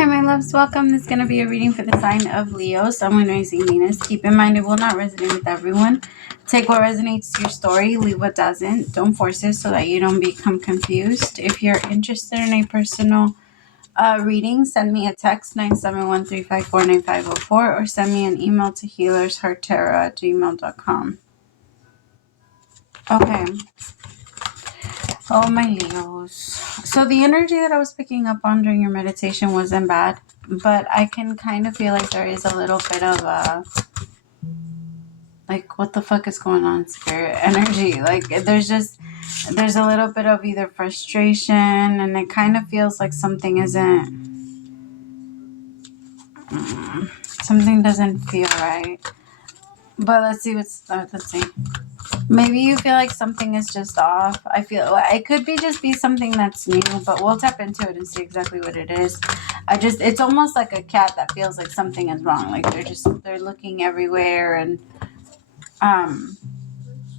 Hi, my loves. Welcome. This is going to be a reading for the sign of Leo, Sun, Rising, Venus. Keep in mind it will not resonate with everyone. Take what resonates to your story, leave what doesn't. Don't force it so that you don't become confused. If you're interested in a personal reading, send me a text 971-354-9504 or send me an email to HealersHeartTarot@gmail.com. Okay. Oh, my Leos. So the energy that I was picking up on during your meditation wasn't bad, but I can kind of feel like there is a little bit of like, what the fuck is going on, spirit energy? Like, there's a little bit of either frustration, and it kind of feels like something something doesn't feel right. But let's see let's see. Maybe you feel like something is just off. I feel it could just be something that's new, but we'll tap into it and see exactly what it is. It's almost like a cat that feels like something is wrong. Like they're looking everywhere, and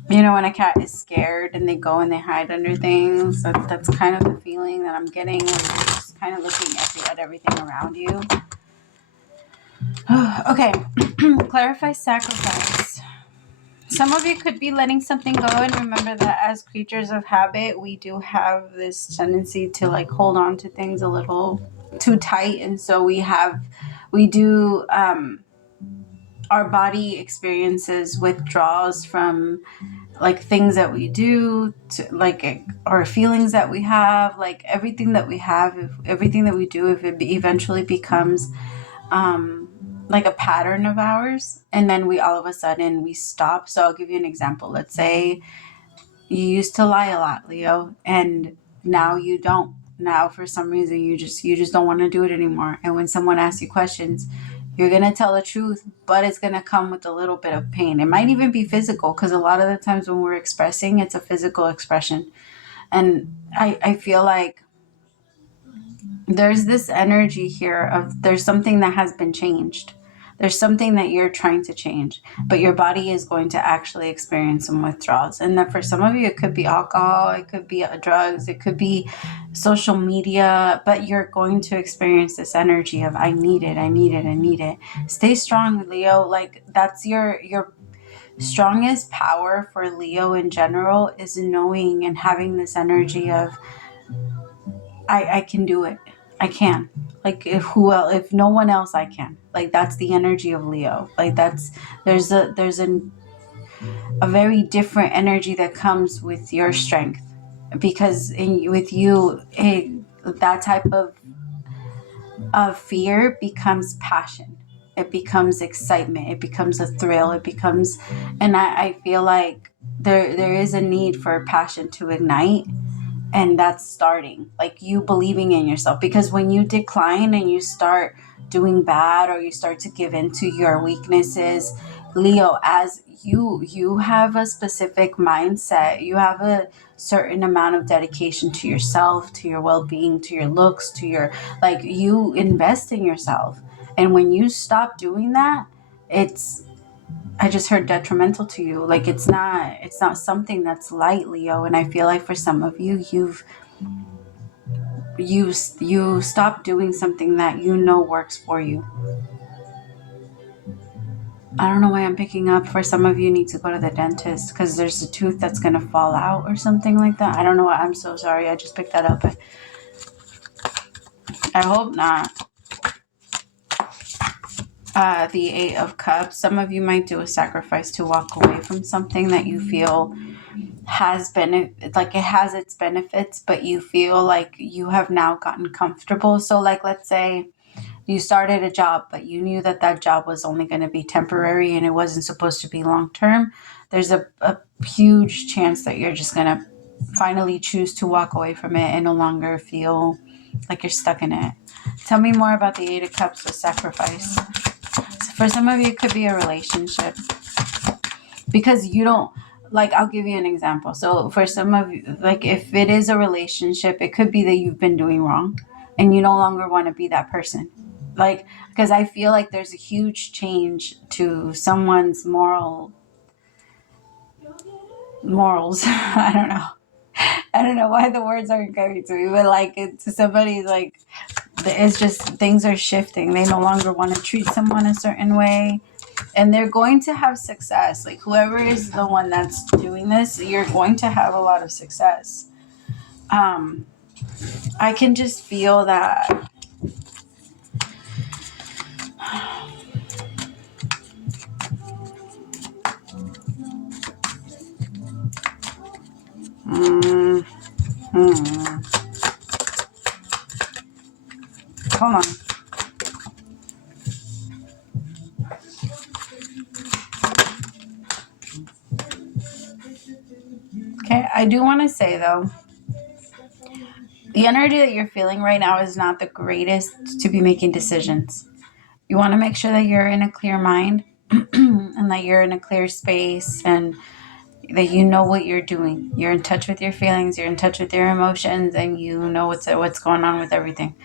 you know, when a cat is scared and they go and they hide under things, that's kind of the feeling that I'm getting when you're just kind of looking at everything around you. Okay. Clarify sacrifice. Some of you could be letting something go, and remember that as creatures of habit, we do have this tendency to like hold on to things a little too tight, and so we do our body experiences withdrawals from like things that we do, to like, or feelings that we have, like everything that we have, everything that we do, if it eventually becomes like a pattern of ours, and then we all of a sudden we stop. So I'll give you an example. Let's say you used to lie a lot, Leo, and now you don't. Now for some reason you just don't want to do it anymore. And when someone asks you questions, you're going to tell the truth, but it's going to come with a little bit of pain. It might even be physical, because a lot of the times when we're expressing, it's a physical expression. And I feel like there's this energy here of there's something that has been changed. There's something that you're trying to change, but your body is going to actually experience some withdrawals. And that for some of you, it could be alcohol, it could be drugs, it could be social media, but you're going to experience this energy of, I need it, I need it, I need it. Stay strong, Leo. Like, that's your strongest power for Leo in general, is knowing and having this energy of, I can do it. I can. Like, if no one else, I can. Like, that's the energy of Leo. Like, there's a very different energy that comes with your strength, because with you, that type of fear becomes passion. It becomes excitement. It becomes a thrill. It becomes, and I feel like there is a need for passion to ignite. And that's starting, like, you believing in yourself. Because when you decline and you start doing bad, or you start to give into your weaknesses, Leo, as you have a specific mindset, you have a certain amount of dedication to yourself, to your well-being, to your looks, to your, like, you invest in yourself. And when you stop doing that, I just heard detrimental to you. Like, it's not something that's light, Leo. And I feel like for some of you, you stopped doing something that you know works for you. I don't know why I'm picking up, for some of you need to go to the dentist because there's a tooth that's going to fall out or something like that. I don't know. I'm so sorry. I just picked that up. I hope not. The Eight of Cups. Some of you might do a sacrifice to walk away from something that you feel has been, like, it has its benefits, but you feel like you have now gotten comfortable. So, like, let's say you started a job, but you knew that job was only going to be temporary and it wasn't supposed to be long term. There's a huge chance that you're just going to finally choose to walk away from it and no longer feel like you're stuck in it. Tell me more about the Eight of Cups with sacrifice. For some of you, it could be a relationship, because you don't, like, I'll give you an example. So for some of you, like, if it is a relationship, it could be that you've been doing wrong and you no longer want to be that person. Like, because I feel like there's a huge change to someone's morals. I don't know why the words aren't coming to me, but like, to somebody's, like, it's just things are shifting. They no longer want to treat someone a certain way. And they're going to have success. Like whoever is the one that's doing this, you're going to have a lot of success. I can just feel that. Hold on. Okay, I do want to say though, the energy that you're feeling right now is not the greatest to be making decisions. You want to make sure that you're in a clear mind and that you're in a clear space and that you know what you're doing. You're in touch with your feelings, you're in touch with your emotions, and you know what's going on with everything.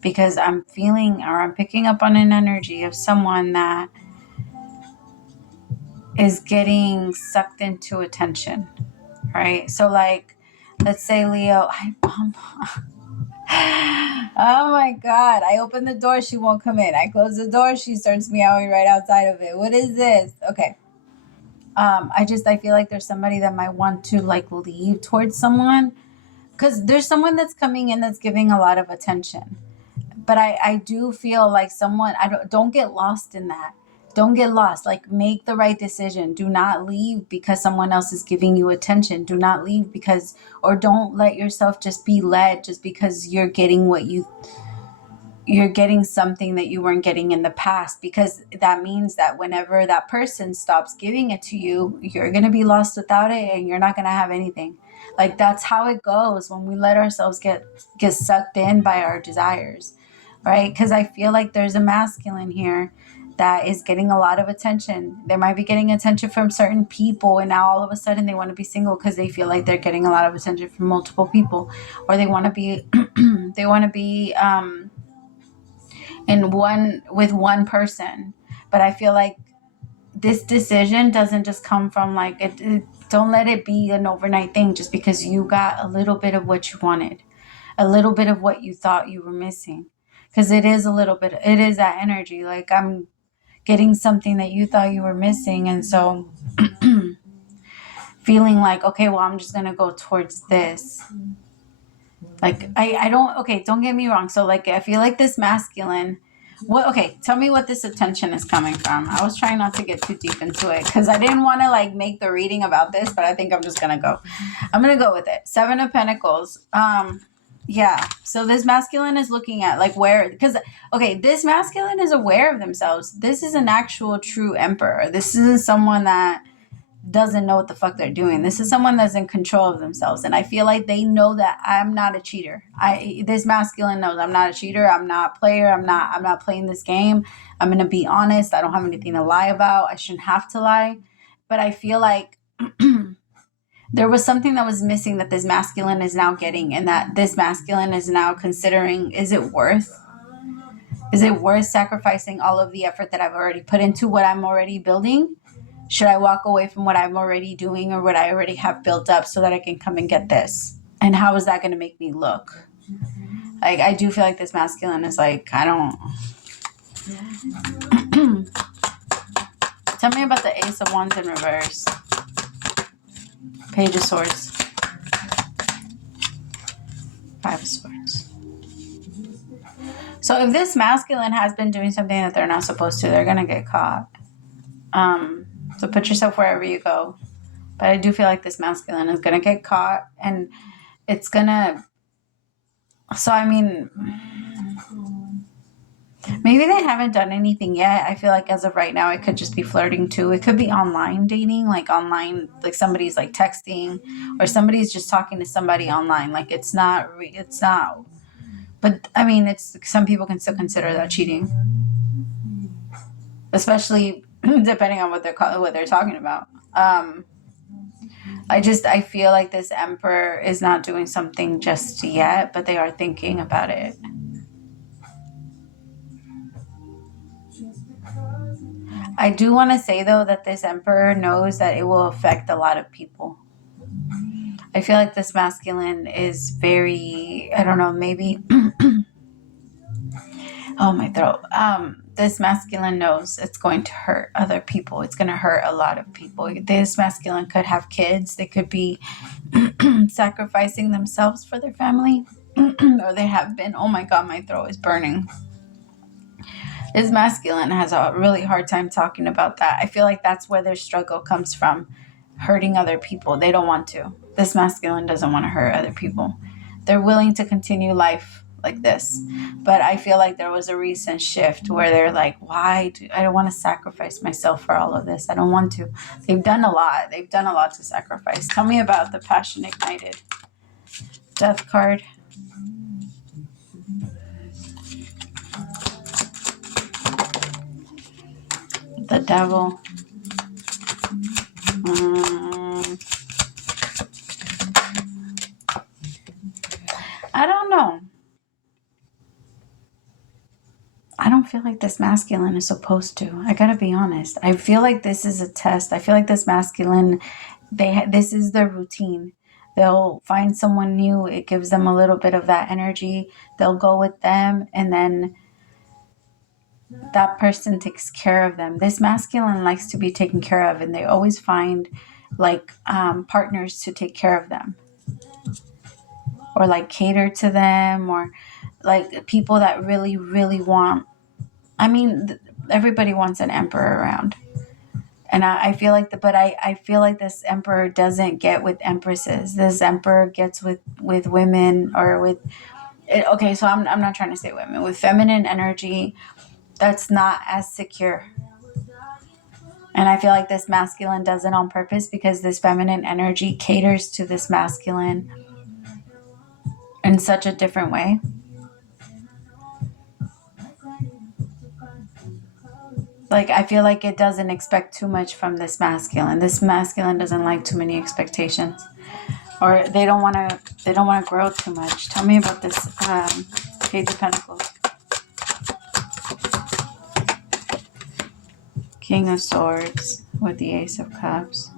Because I'm feeling, or I'm picking up on an energy of someone that is getting sucked into attention, right? So like, let's say Leo, oh my God, I open the door, she won't come in. I close the door, she starts meowing right outside of it. What is this? Okay. I feel like there's somebody that might want to like leave towards someone, because there's someone that's coming in that's giving a lot of attention. But I do feel like someone, don't get lost in that. Don't get lost. Like, make the right decision. Do not leave because someone else is giving you attention. Do not leave or don't let yourself just be led just because you're getting you're getting something that you weren't getting in the past, because that means that whenever that person stops giving it to you, you're going to be lost without it and you're not going to have anything. Like, that's how it goes when we let ourselves get sucked in by our desires, right? Because I feel like there's a masculine here that is getting a lot of attention. They might be getting attention from certain people, and now all of a sudden they want to be single because they feel like they're getting a lot of attention from multiple people, or they want to be with one person. But I feel like this decision doesn't just come from like don't let it be an overnight thing just because you got a little bit of what you wanted, a little bit of what you thought you were missing. Because it is that energy. Like, I'm getting something that you thought you were missing, and so feeling like, okay, well, I'm just gonna go towards this. Like, don't get me wrong. So like, I feel like this masculine, tell me what this attention is coming from. I was trying not to get too deep into it because I didn't want to like make the reading about this, but I think I'm just gonna go with it. 7 of Pentacles. Yeah. So this masculine is looking at like this masculine is aware of themselves. This is an actual true emperor. This isn't someone that doesn't know what the fuck they're doing. This is someone that's in control of themselves. And I feel like they know that I'm not a cheater. This masculine knows I'm not a cheater. I'm not a player. I'm not playing this game. I'm going to be honest. I don't have anything to lie about. I shouldn't have to lie. But I feel like there was something that was missing that this masculine is now getting, and that this masculine is now considering, is it worth sacrificing all of the effort that I've already put into what I'm already building? Should I walk away from what I'm already doing or what I already have built up so that I can come and get this? And how is that going to make me look? Like, I do feel like this masculine is like, I don't. Tell me about the Ace of Wands in reverse. Page of Swords. 5 of Swords. So if this masculine has been doing something that they're not supposed to, they're going to get caught. So put yourself wherever you go. But I do feel like this masculine is going to get caught, and it's going to... So, I mean, maybe they haven't done anything yet. I feel like as of right now, it could just be flirting too. It could be online dating, like somebody's like texting, or somebody's just talking to somebody online. Like, it's not. But I mean, some people can still consider that cheating, especially depending on what they're talking about. I feel like this emperor is not doing something just yet, but they are thinking about it. I do want to say, though, that this emperor knows that it will affect a lot of people. I feel like this masculine is very, I don't know, maybe Oh, my throat. This masculine knows it's going to hurt other people. It's going to hurt a lot of people. This masculine could have kids. They could be sacrificing themselves for their family. Or they have been. Oh my God, my throat is burning. This masculine has a really hard time talking about that. I feel like that's where their struggle comes from. Hurting other people. They don't want to. This masculine doesn't want to hurt other people. They're willing to continue life like this. But I feel like there was a recent shift where they're like, I don't want to sacrifice myself for all of this. I don't want to. They've done a lot. They've done a lot to sacrifice. Tell me about the Passion Ignited. Death card. The Devil. I don't know. I don't feel like this masculine is supposed to. I gotta be honest. I feel like this is a test. I feel like this masculine, this is their routine. They'll find someone new. It gives them a little bit of that energy. They'll go with them, and then that person takes care of them. This masculine likes to be taken care of, and they always find like partners to take care of them, or like cater to them, or like people that really, really want. I mean, everybody wants an emperor around. And I feel like I feel like this emperor doesn't get with empresses. This emperor gets with women, or with, okay, so I'm not trying to say women, with feminine energy that's not as secure. And I feel like this masculine does it on purpose, because this feminine energy caters to this masculine in such a different way. Like, I feel like it doesn't expect too much from this masculine. This masculine doesn't like too many expectations, or they don't want to grow too much. Tell me about this Page of Pentacles. King of Swords with the Ace of Cups.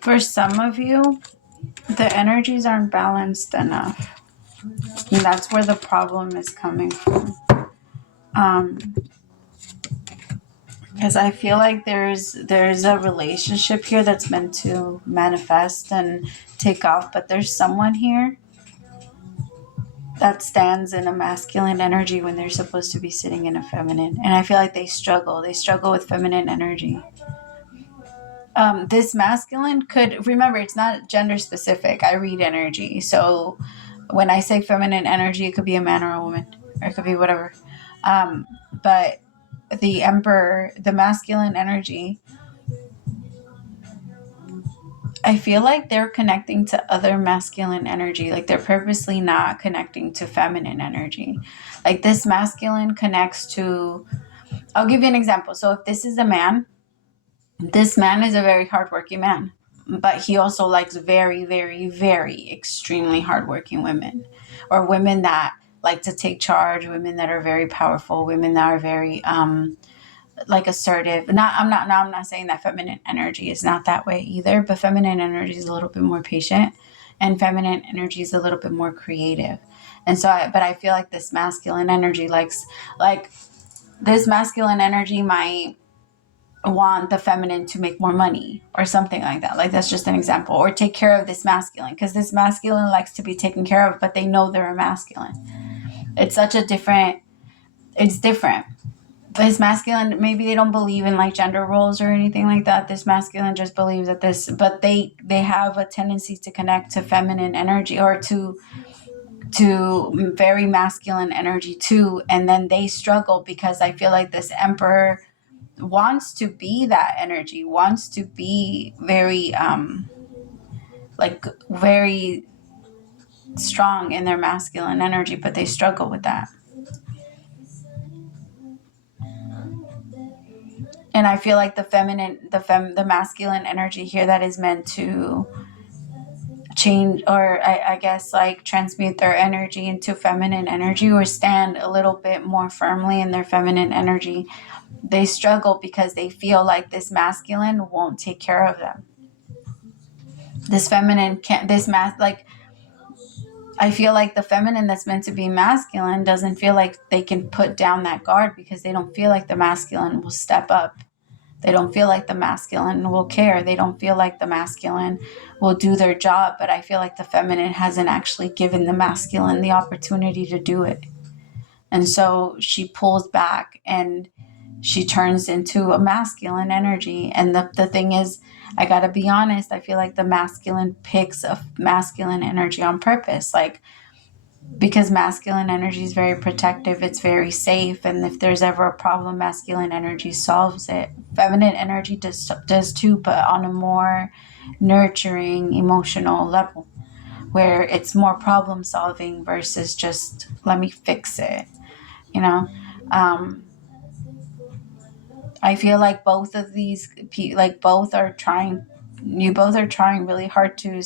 For some of you, the energies aren't balanced enough. And that's where the problem is coming from. Because I feel like there's a relationship here that's meant to manifest and take off, but there's someone here that stands in a masculine energy when they're supposed to be sitting in a feminine. And I feel like they struggle with feminine energy. This masculine could, remember, it's not gender specific. I read energy. So when I say feminine energy, it could be a man or a woman, or it could be whatever. But the emperor, the masculine energy, I feel like they're connecting to other masculine energy. Like, they're purposely not connecting to feminine energy. Like, this masculine connects to, I'll give you an example. So if this is a man, this man is a very hardworking man, but he also likes very, very, very extremely hardworking women, or women that like to take charge, women that are very powerful, women that are very like assertive. I'm not saying that feminine energy is not that way either, but feminine energy is a little bit more patient, and feminine energy is a little bit more creative. And so but I feel like this masculine energy likes, like, this masculine energy might want the feminine to make more money or something like that. Like, that's just an example. Or take care of this masculine, because this masculine likes to be taken care of, but they know they're a masculine. It's different. This masculine, maybe they don't believe in like gender roles or anything like that. This masculine just believes that but they have a tendency to connect to feminine energy, or to very masculine energy too. And then they struggle, because I feel like this emperor wants to be that energy, wants to be very very strong in their masculine energy, but they struggle with that. And I feel like the masculine energy here that is meant to change, or I guess like transmute their energy into feminine energy, or stand a little bit more firmly in their feminine energy. They struggle because they feel like this masculine won't take care of them. This feminine can't, like, I feel like the feminine that's meant to be masculine doesn't feel like they can put down that guard, because they don't feel like the masculine will step up. They don't feel like the masculine will care. They don't feel like the masculine will do their job. But I feel like the feminine hasn't actually given the masculine the opportunity to do it. And so she pulls back and she turns into a masculine energy. And the thing is, I got to be honest, I feel like the masculine picks a masculine energy on purpose. Like, because masculine energy is very protective, it's very safe, and if there's ever a problem, masculine energy solves it. Feminine energy does too, but on a more nurturing, emotional level, where it's more problem solving versus just let me fix it, you know. I feel like both of these, like both are trying, you both are trying really hard to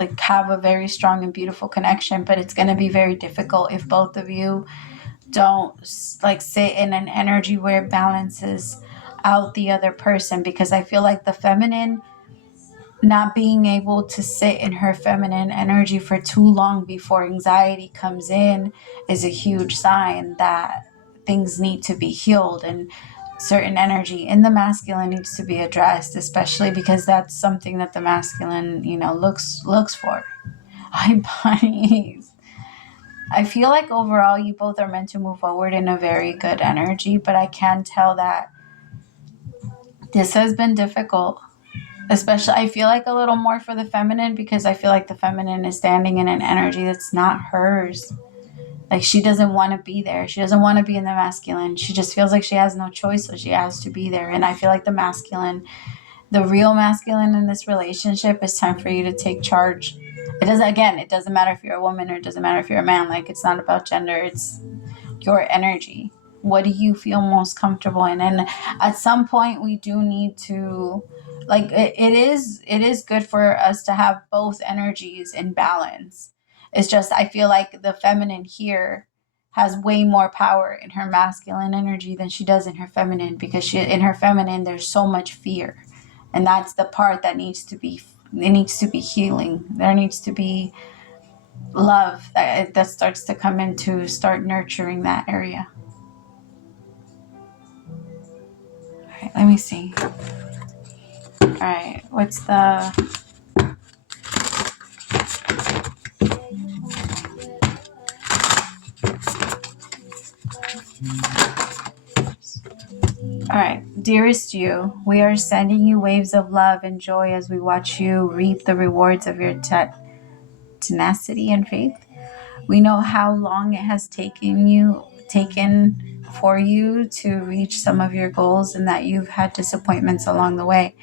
like have a very strong and beautiful connection, but it's going to be very difficult if both of you don't like sit in an energy where it balances out the other person. Because I feel like the feminine not being able to sit in her feminine energy for too long before anxiety comes in is a huge sign that things need to be healed, and certain energy in the masculine needs to be addressed, especially because that's something that the masculine, looks for. Hi, bunnies. I feel like overall you both are meant to move forward in a very good energy, but I can tell that this has been difficult. Especially, I feel like a little more for the feminine, because I feel like the feminine is standing in an energy that's not hers. Like, she doesn't want to be there. She doesn't want to be in the masculine. She just feels like she has no choice, so she has to be there. And I feel like the real masculine in this relationship, it's time for you to take charge. It doesn't matter if you're a woman or it doesn't matter if you're a man. Like, it's not about gender. It's your energy. What do you feel most comfortable in? And at some point we do need to, like, it is good for us to have both energies in balance. It's just, I feel like the feminine here has way more power in her masculine energy than she does in her feminine, because in her feminine there's so much fear, and that's the part that needs to be healing. There needs to be love that starts to come in to start nurturing that area. All right, let me see. All right, what's the... All right, dearest you, we are sending you waves of love and joy as we watch you reap the rewards of your tenacity and faith. We know how long it has taken for you to reach some of your goals, and that you've had disappointments along the way.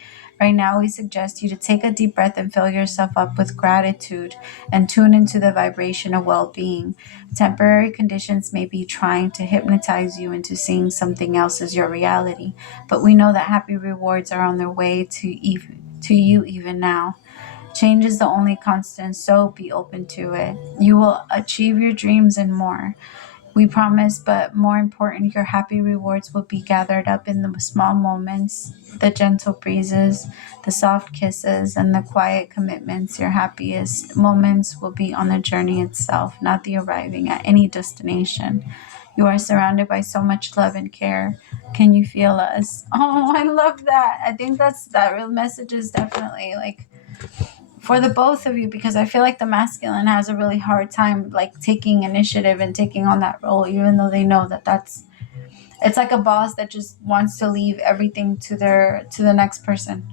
Right now, we suggest you to take a deep breath and fill yourself up with gratitude and tune into the vibration of well-being. Temporary conditions may be trying to hypnotize you into seeing something else as your reality, but we know that happy rewards are on their way to you even now. Change is the only constant, so be open to it. You will achieve your dreams and more. We promise, but more important, your happy rewards will be gathered up in the small moments, the gentle breezes, the soft kisses, and the quiet commitments. Your happiest moments will be on the journey itself, not the arriving at any destination. You are surrounded by so much love and care. Can you feel us? Oh, I love that. I think that real message is definitely like for the both of you, because I feel like the masculine has a really hard time like taking initiative and taking on that role, even though they know it's like a boss that just wants to leave everything to the next person.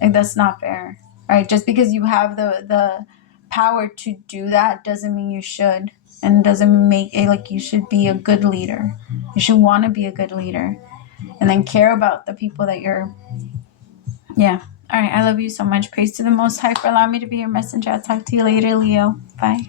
Like, that's not fair, right? Just because you have the power to do that doesn't mean you should, and doesn't make it like you should be a good leader. You should want to be a good leader and then care about the people that you're... Yeah. All right. I love you so much. Praise to the Most High for allowing me to be your messenger. I'll talk to you later, Leo. Bye.